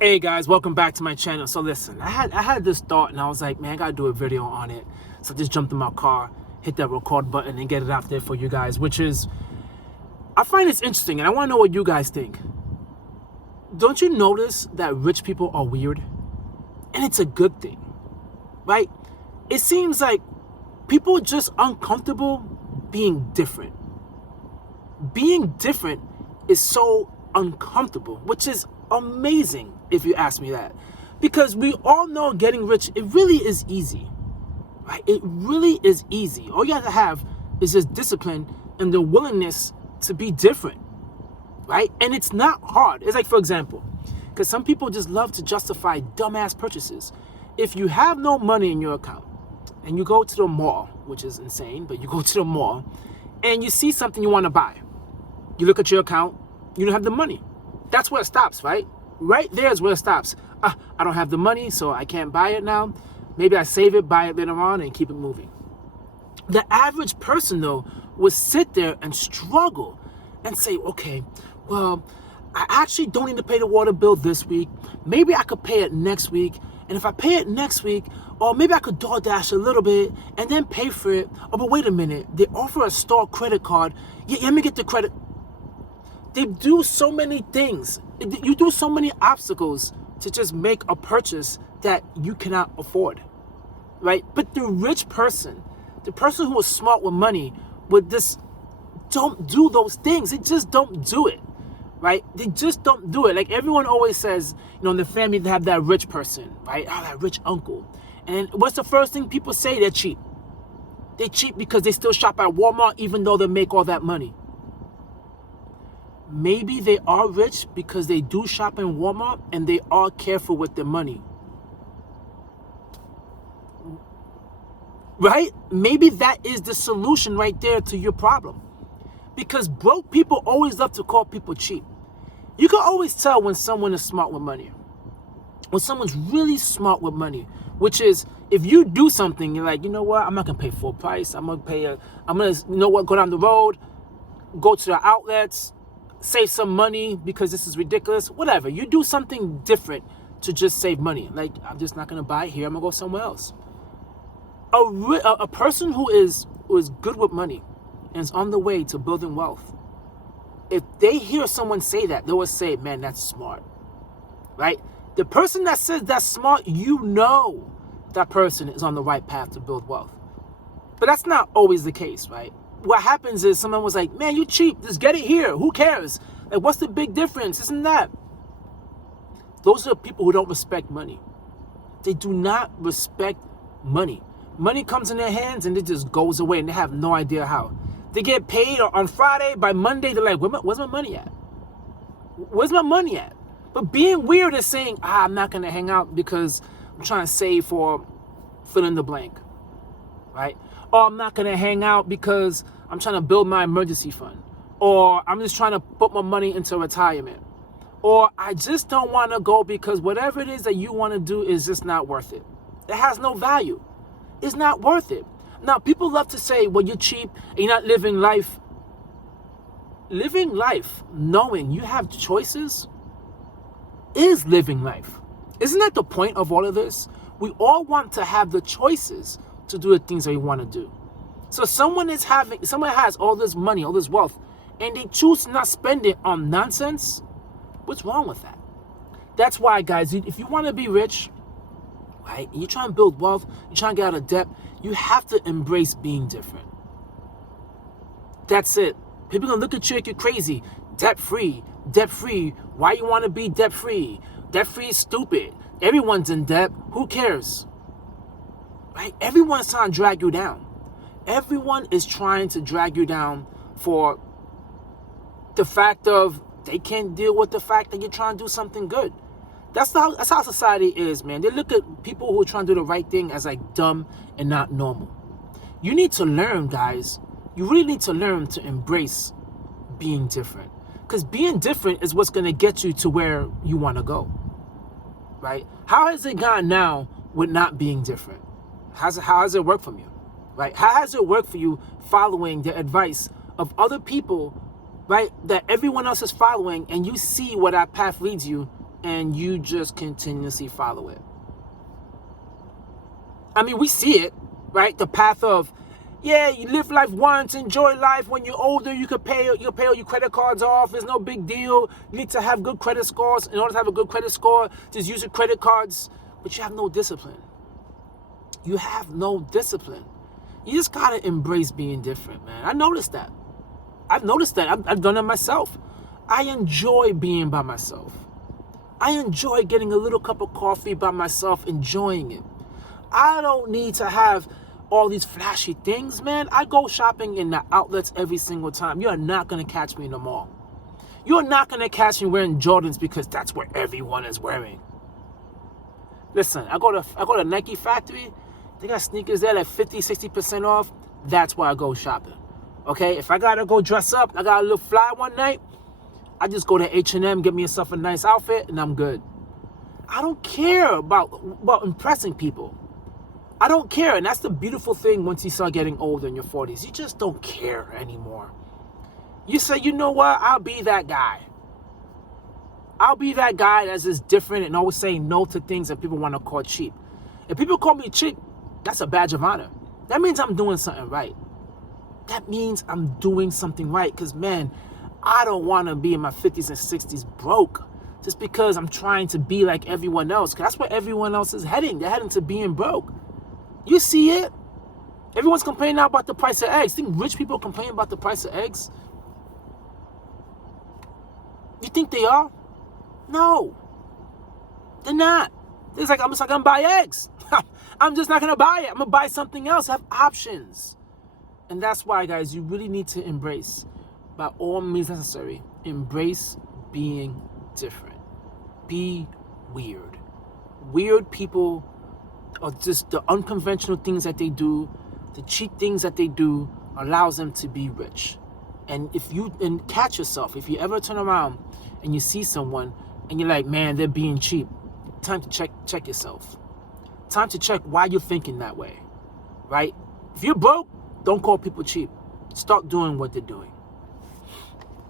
Hey guys, welcome back to my channel. So listen, I had this thought and I was like, man, I gotta do a video on it. So I just jumped in my car, hit that record button and get it out there for you guys, which is, I find this interesting and I wanna know what you guys think. Don't you notice that rich people are weird? And it's a good thing, right? It seems like people are just uncomfortable being different. Being different is so uncomfortable, which is amazing if you ask me that, because we all know getting rich, it really is easy, right? It really is easy. All you have to have is just discipline and the willingness to be different, right? And it's not hard. It's like, for example, because some people just love to justify dumbass purchases. If you have no money in your account and you go to the mall, which is insane, but you go to the mall and you see something you want to buy, you look at your account, you don't have the money. That's where it stops, right? Right there is where it stops. I don't have the money, so I can't buy it now. Maybe I save it, buy it later on, and keep it moving. The average person, though, would sit there and struggle and say, okay, well, I actually don't need to pay the water bill this week. Maybe I could pay it next week. And if I pay it next week, or maybe I could DoorDash a little bit and then pay for it. Oh, but wait a minute. They offer a store credit card. Yeah, let me get the credit. They do so many things. You do so many obstacles to just make a purchase that you cannot afford, right? But the rich person, the person who is smart with money, would just don't do those things. They just don't do it, right? They just don't do it. Like everyone always says, in the family they have that rich person, right? Oh, that rich uncle. And what's the first thing people say? They're cheap. They're cheap because they still shop at Walmart even though they make all that money. Maybe they are rich because they do shop in Walmart and they are careful with their money. Right? Maybe that is the solution right there to your problem. Because broke people always love to call people cheap. You can always tell when someone is smart with money. When someone's really smart with money, which is if you do something, you're like, you know what? I'm not gonna pay full price. I'm gonna go down the road, go to the outlets, save some money because this is ridiculous. Whatever. You do something different to just save money. Like, I'm just not going to buy it here. I'm going to go somewhere else. A person who is good with money and is on the way to building wealth, if they hear someone say that, they will say, man, that's smart. Right? The person that says that's smart, that person is on the right path to build wealth. But that's not always the case, right? What happens is someone was like, man, you cheap, just get it here. Who cares? Like, what's the big difference? Isn't that? Those are people who don't respect money. They do not respect money. Money comes in their hands and it just goes away and they have no idea how. They get paid on Friday, by Monday, they're like, where's my money at? Where's my money at? But being weird is saying, I'm not going to hang out because I'm trying to save for fill in the blank, right? Or I'm not going to hang out because I'm trying to build my emergency fund. Or I'm just trying to put my money into retirement. Or I just don't want to go because whatever it is that you want to do is just not worth it. It has no value. It's not worth it. Now, people love to say, well, you're cheap and you're not living life. Living life knowing you have choices is living life. Isn't that the point of all of this? We all want to have the choices to do the things that we want to do. So someone has all this money, all this wealth, and they choose to not spend it on nonsense. What's wrong with that? That's why, guys, if you want to be rich, right, and you're trying to build wealth, you're trying to get out of debt, you have to embrace being different. That's it. People are gonna look at you like you're crazy. Debt-free, debt-free. Why you want to be debt-free? Debt-free is stupid. Everyone's in debt. Who cares? Right? Everyone's trying to drag you down. Everyone is trying to drag you down for the fact of they can't deal with the fact that you're trying to do something good. That's how society is, man. They look at people who are trying to do the right thing as like dumb and not normal. You need to learn, guys. You really need to learn to embrace being different. Because being different is what's going to get you to where you want to go. Right? How has it gone now with not behow has it worked for you? Right? How has it worked for you following the advice of other people, right, that everyone else is following, and you see where that path leads you, and you just continuously follow it. I mean, we see it, right? The path of, yeah, you live life once, enjoy life. When you're older, you can pay all your credit cards off. It's no big deal. You need to have good credit scores. In order to have a good credit score, just use your credit cards. But you have no discipline. You have no discipline. You just gotta embrace being different, man. I noticed that. I've noticed that. I've done it myself. I enjoy being by myself. I enjoy getting a little cup of coffee by myself, enjoying it. I don't need to have all these flashy things, man. I go shopping in the outlets every single time. You are not going to catch me in the mall. You're not going to catch me wearing Jordans because that's what everyone is wearing. Listen, I go to Nike factory. They got sneakers there like 50, 60% off. That's why I go shopping. Okay? If I got to go dress up, I got to look fly one night, I just go to H&M, get myself a nice outfit, and I'm good. I don't care about impressing people. I don't care. And that's the beautiful thing once you start getting older in your 40s. You just don't care anymore. You say, you know what? I'll be that guy. I'll be that guy that's just different and always saying no to things that people want to call cheap. If people call me cheap, that's a badge of honor. That means I'm doing something right. That means I'm doing something right. Because, man, I don't want to be in my 50s and 60s broke just because I'm trying to be like everyone else. Because that's where everyone else is heading. They're heading to being broke. You see it? Everyone's complaining now about the price of eggs. Think rich people complain about the price of eggs? You think they are? No. They're not. It's like, I'm just not going to buy eggs. I'm just not going to buy it. I'm going to buy something else. Have options. And that's why, guys, you really need to embrace, by all means necessary, embrace being different. Be weird. Weird people, or just the unconventional things that they do, the cheap things that they do, allows them to be rich. And catch yourself, if you ever turn around and you see someone and you're like, man, they're being cheap, time to check yourself. Time to check why you're thinking that way, right? If you're broke, don't call people cheap. Start doing what they're doing.